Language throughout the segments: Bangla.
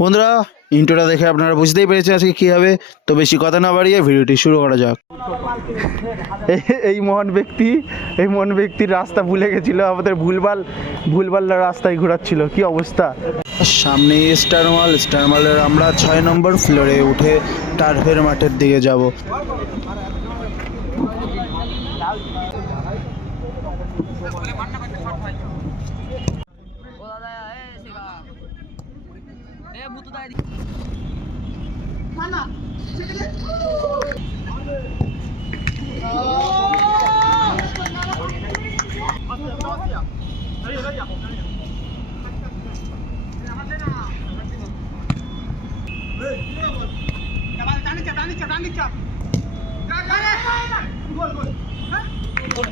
বন্ধুরা ইন্ট্রোটা দেখে আপনারা বুঝতেই পেরেছেন আজকে কী হবে, তো বেশি কথা না বাড়িয়ে ভিডিওটি শুরু করা যাক। এই মহান ব্যক্তির রাস্তা ভুলে গেছিল, আমাদের ভুলভাল রাস্তায় ঘোরাচ্ছিল। কি অবস্থা! সামনে স্টার মলের আমরা 6 নম্বর ফ্লোরে উঠে টার্ফের মাঠের দিকে যাব।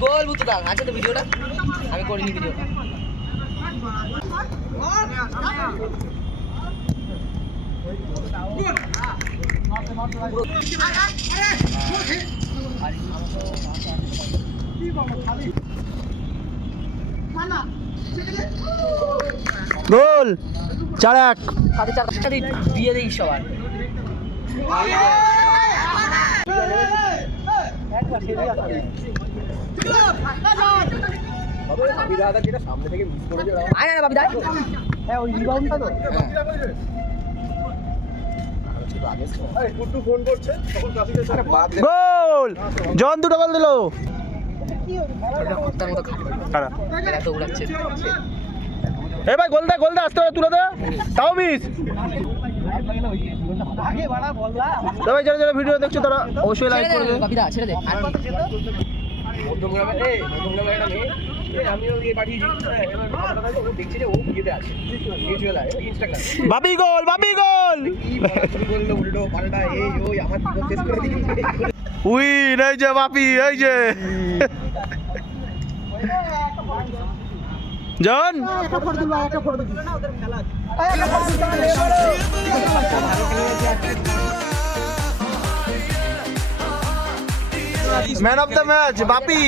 গোল বুতুদা আছে তো ভিডিওটা, আমি করিনি ভিডিওটা। গোল 4-1 দিয়ে দিই সবার। গোল জন 2 গোল দিল। এ ভাই গোল দে আস্তে করে তুলে দে, তাও মিস। তো ভাই যারা ভিডিও দেখছো তারা অবশ্যই লাইক করবে। ছেড়ে দে বাবি গোল উইন, এই যে বাপি, এই যে জন। Man of the match Bapi.